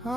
अब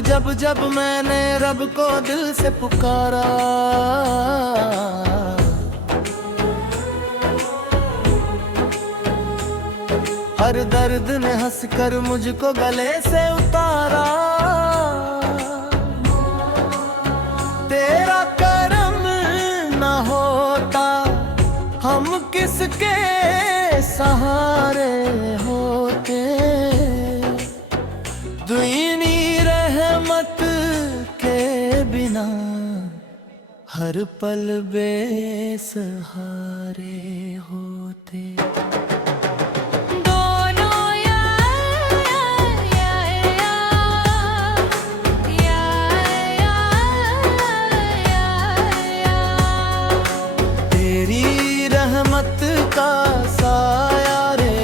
जब जब मैंने रब को दिल से पुकारा, हर दर्द ने हंसकर मुझको गले से उतारा। तेरा करम न होता हम किसके सहारे होते। दुईनी रहमत के बिना हर पल बेसहारे होते। रहमत का साया रे,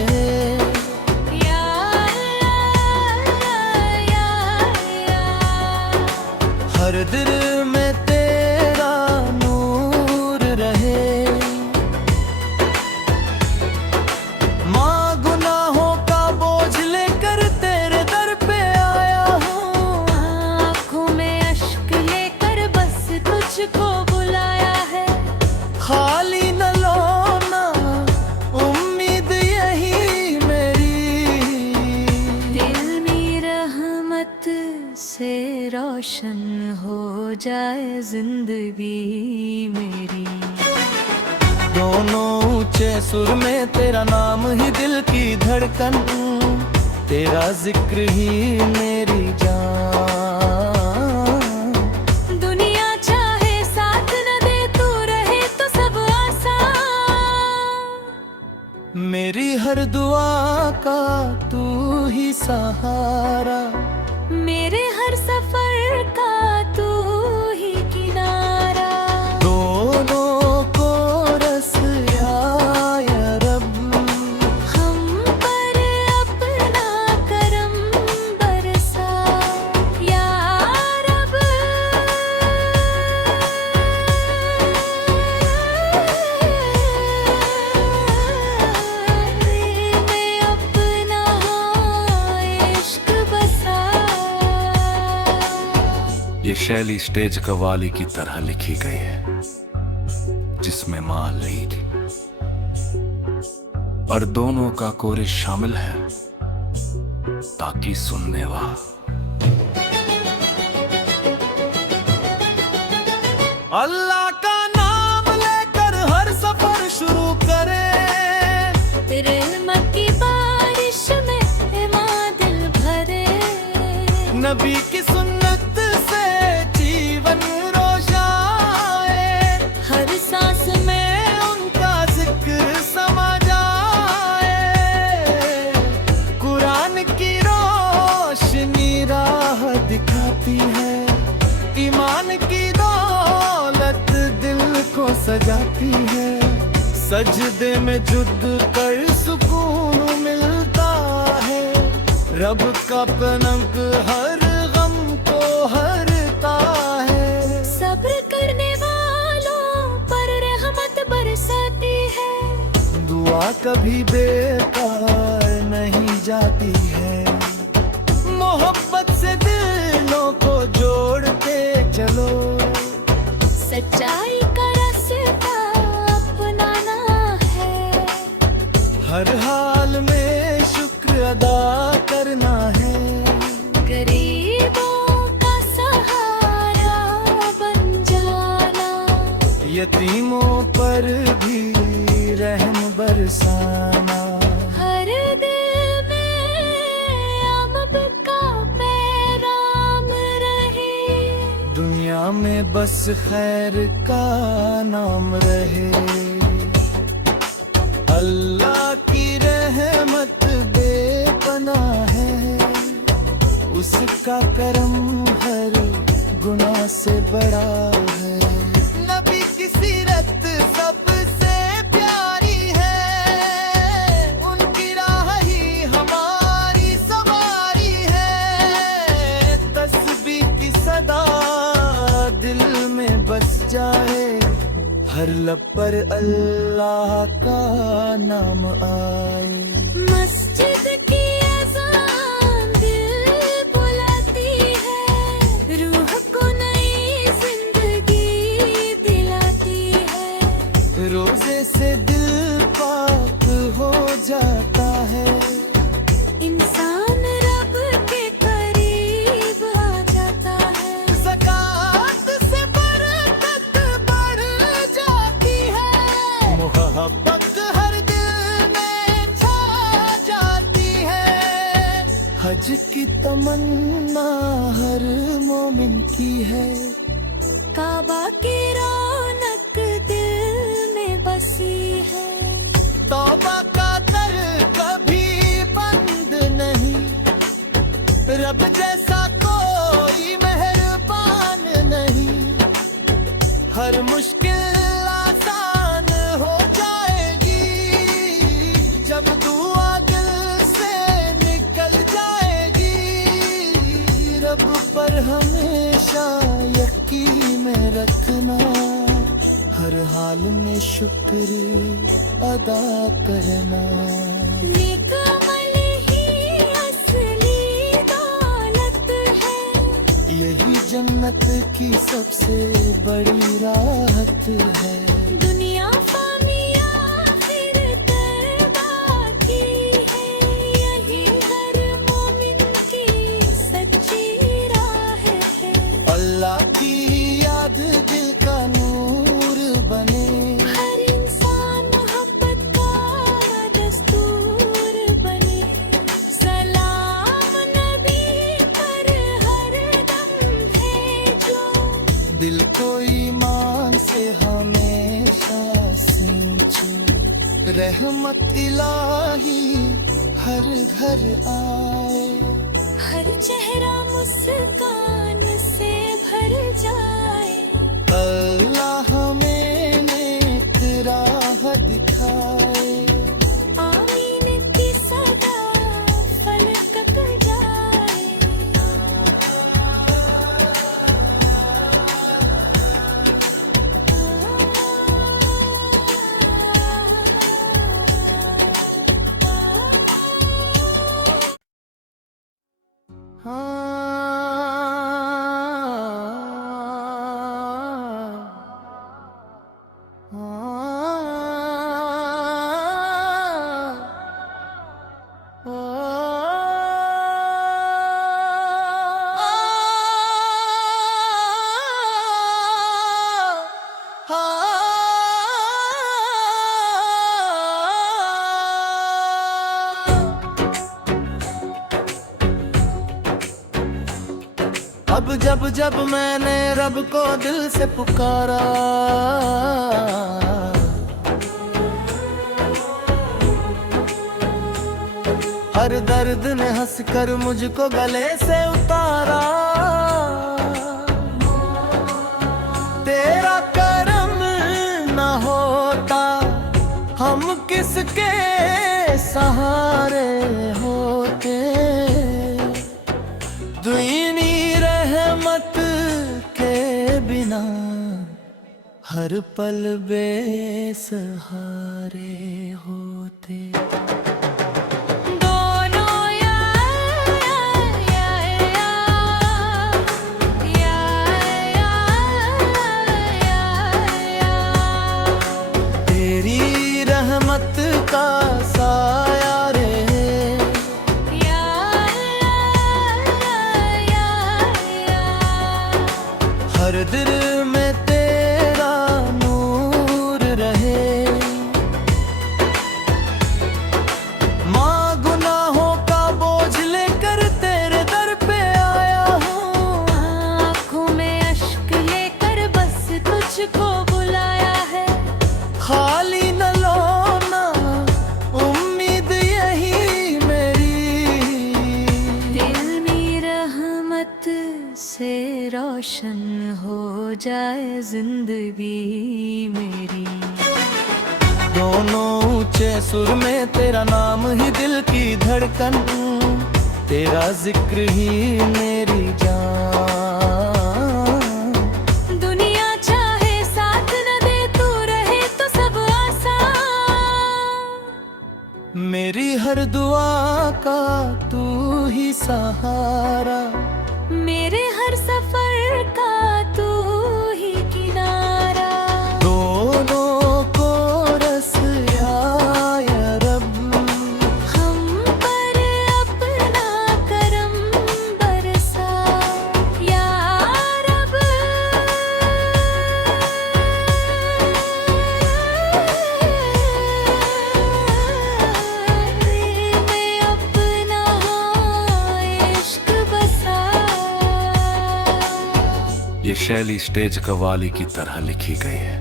हर दिल में तेरा नूर रहे। माँ गुनाहों का बोझ लेकर तेरे दर पे आया हूँ। आँखों में अश्क लेकर बस तुझको बुलाया है। खाली न लोना उम्मीद यही मेरी, दिल में रहमत से रोशन हो जाए जिंदगी मेरी। दोनों ऊंचे सुर में तेरा नाम ही दिल की धड़कन, तेरा जिक्र ही मेरी जान। दुनिया चाहे साथ न दे तू रहे तो सब आसान। मेरी हर दुआ का तू ही सहारा, मेरे हर सफर का तू ही किनारा। दोनों को रस या रब, हम पर अपना करम बरसा या रब। में अपना इश्क बसा। ये शैली स्टेज कव्वाली की तरह लिखी गई है, जिसमें माँ लीड और दोनों का कोरिस शामिल है, ताकि सुनने वाला अल्लाह का नाम लेकर हर सफर शुरू करे। तेरे रहमत की बारिश में माँ दिल भरे। नबी की सुन्नत से जीवन रोशाए, हर सांस में उनका जिक्र समा जाए। कुरान की रोशनी राह दिखाती है, ईमान की दौलत दिल को सजाती है। सजदे में झुक कर सुकून मिलता है, रब का पलंग हर गम को हरता है। सब्र करने वालों पर रहमत बरसाती है। दुआ कभी बेकार नहीं जाती है, मोहब्बत से दिलों को जोड़ते चलो। सच्चाई का रास्ता अपनाना है। हर हाल में शुक्र अदा करना है। गरीबों का सहारा बन जाना। यतीमों पर भी रहम बरसाना। हर दिल में अम्ब का पैगाम रहे। दुनिया में बस खैर का नाम रहे। अल्लाह की रहमत बेपनाह है, का करम हर गुनाह से बड़ा है। नबी की सीरत सबसे प्यारी है, उनकी राह ही हमारी सवारी है। तस्बीह की सदा दिल में बस जाए, हर लब पर अल्लाह का नाम आए। मस्जिद की अज़ान दिल बुलाती है, रूह को नई जिंदगी दिलाती है। रोजे से दिल पाक हो जाता है, इंसान रब के करीब आ जाता है। ज़कात से बरकत बढ़ जाती है, मोहब्बत हर दिल में छा जाती है। हज की तमन्ना हर मोमिन की है, काबा की रौनक दिल में बसी है। तौबा का दर कभी बंद नहीं, रब जैसा कोई मेहरबान नहीं। हर मुश्किल आसान हो जाएगी, जब दुआ दिल से निकल जाएगी। रब पर हमेशा यकीन में रखना, हर हाल में शुक्र अदा करना। नेक अमल ही असली दौलत है, यही जन्नत की सबसे बड़ी राहत है। दुनिया फानिया फिर तर्बा की है, यही हर मोमिन की सच्ची राह है। अल्लाह की याद दिल का नूर बने, हर इंसान मोहब्बत का दस्तूर बने। सलाम नबी पर हर दम भेजो, दिल को ईमान से हमेशा सींचो। रहमत इलाही हर घर आए, हर चेहरा मुस्कान से भर जाए। अल्लाह हमें नेक राह दिखाए। आमीन की सदा फलक जाए। अब जब जब मैंने रब को दिल से पुकारा, हर दर्द ने हंस कर मुझको गले से उतारा। तेरा करम न होता हम किसके सहारे होते। दुईनी रहमत के बिना हर पल बेसहारे होते। रहमत का साया रे, या हर दिल में तेरा नूर रहे। रोशन हो जाए जिंदगी मेरी। दोनों ऊंचे सुर में तेरा नाम ही दिल की धड़कन, तेरा जिक्र ही मेरी जान। दुनिया चाहे साथ न दे, तू रहे तो सब आसान। मेरी हर दुआ का तू ही सहारा, मेरे हर सफर का तू ही किनारा। दोनों को रस या रब, हम पर अपना करम बरसा या रब। दिल में अपना इश्क बसा। ये शैली स्टेज कव्वाली की तरह लिखी गई है,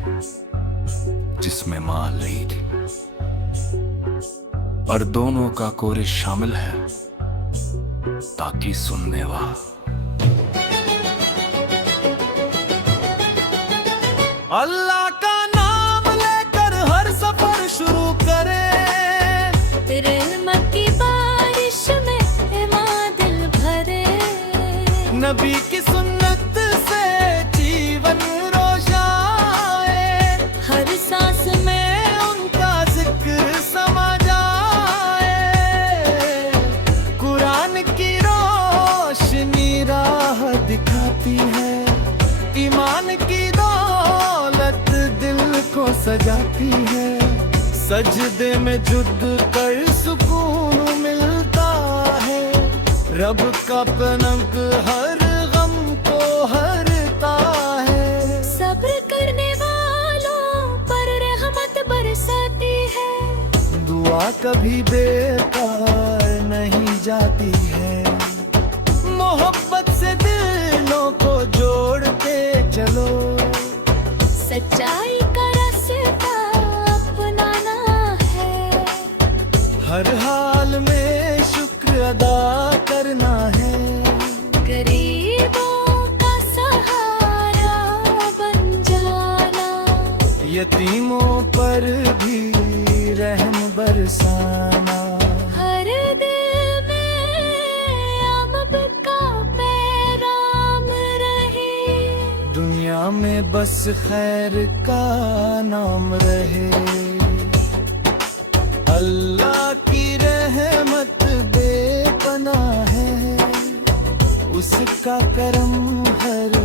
जिसमें माँ लीड और दोनों का कोरिस शामिल है, ताकि सुनने वाला अल्लाह का नाम लेकर हर सफर शुरू करे। तेरे रहमत की बारिश में इमां दिल भरे। नबी की सुन्नत से जीवन रोशाए, हर सांस में उनका जिक्र समा जाए। कुरान की रोशनी राह दिखाती है, ईमान की दौलत दिल को सजाती है। सजदे में जुद कर सुकून मिलता है, रब का पलंग हर गम को हरता है। सब्र करने वालों पर रहमत बरसाती है। दुआ कभी बेकार नहीं जाती है, मोहब्बत से दिलों को जोड़ते चलो। सच्चाई का रास्ता अपनाना है। हर हाल में शुक्र अदा करना है। गरीबों का सहारा बन जाना। यतीमों पर भी रहम बरसाना। हर दिल में अम्ब का पैगाम रहे। दुनिया में बस खैर का नाम रहे। अल्लाह की रहमत बेपनाह है, उसका करम हर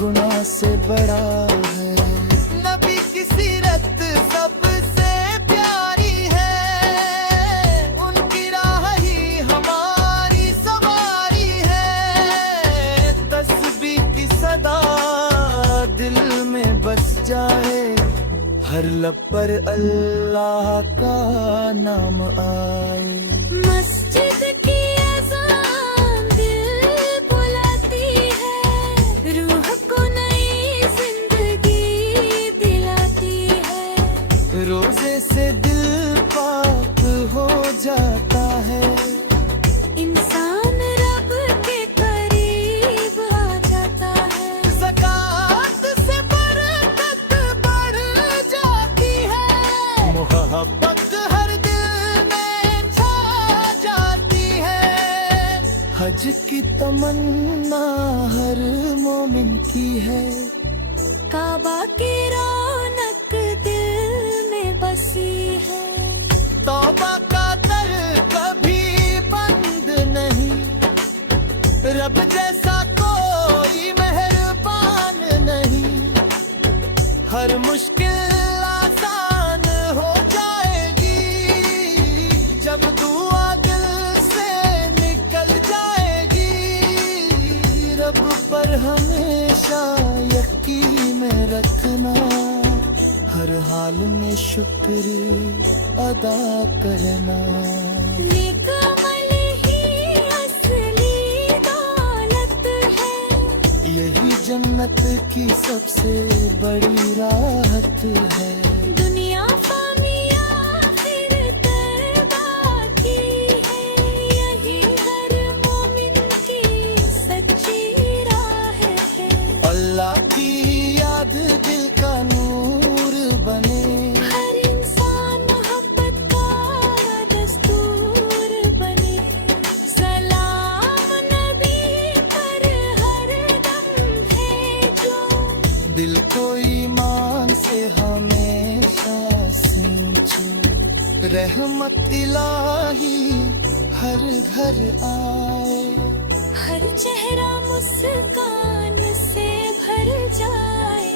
गुनाह से बड़ा है। नबी की सीरत सबसे प्यारी है, उनकी राह ही हमारी सवारी है। तस्बीह की सदा दिल में बस जाए, हर लब पर अल्लाह का नाम आए। मस्जिद की अज़ान दिल बुलाती है। रूह को नई जिंदगी दिलाती है। रोजे से दिल पाक हो जाता है, इंसान रब के करीब आ जाता है। ज़कात से बरकत बढ़ जाती है, मोहब्बत हर दिल में छा जाती है। हज की तमन्ना हर मोमिन की है, काबा की रौनक दिल में बसी है। तौबा का दर कभी बंद नहीं, रब जैसा कोई मेहरबान नहीं। हर मुश्किल आसान हो जाएगी, जब दुआ दिल से निकल जाएगी। रब पर हमेशा यकीन रखना, हर हाल में शुक्र अदा करना। नेक अमल ही असली दौलत है। यही जन्नत की सबसे बड़ी राहत है। दुनिया फानिया फिर तर्बा की है। यही हर मोमिन की सच्ची राह है। रहमत इलाही हर घर आए, हर चेहरा मुस्कान से भर जाए।